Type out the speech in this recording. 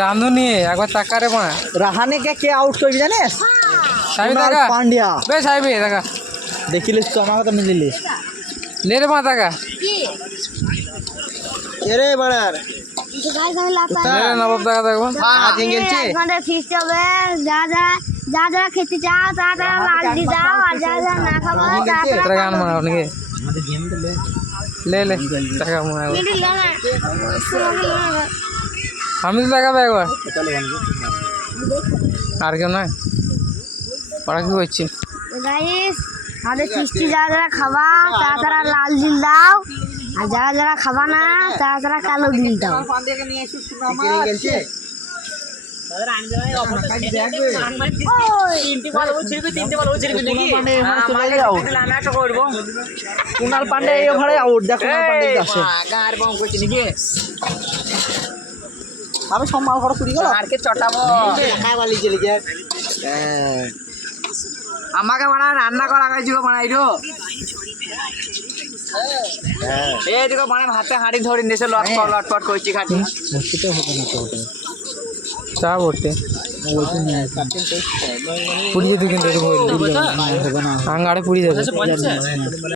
রাঁধুনি একবার টাকা রে মা রাহানে কে আউট করবি জানিস? সাহেব টাকা পান্ডিয়া বে সাহেব টাকা দেখিলিস তো আমার কথা মিলিলিস লে রে মা টাকা এরে বাড়ার নবাব টাকা দেখবো ফিস্ট হবে যা যা খেতে চাও তারা লাল দি দাও আর যা যা না খাবো টাকা গান মারাও নাকি লে লে টাকা মনে আমি তো লাগাবো একবার আর কেউ নাই ওরা কি করছি গাইস আমাদের ফিস্টি যারা যারা খাবা তারা লাল দিল দাও আর যারা যারা খাবা না তারা কালো দিল দাও কুনাল পান্ডে এই ওভারে আউট দেখ কুনাল পান্ডে আসে আমি সব মাল খরচ চুরি গেল আরকে চটাবো খাইবালি চলে যায় আমাকে মানে রান্না করা গেছিল বানাইলো এই দেখো মানে হাতে হাঁড়ি ধরে নিয়েছে লটপট লটপট করছি খাটি চা বটে পুড়ি যেতে কিন্তু আঙ্গাড়ে পুড়ি যাবে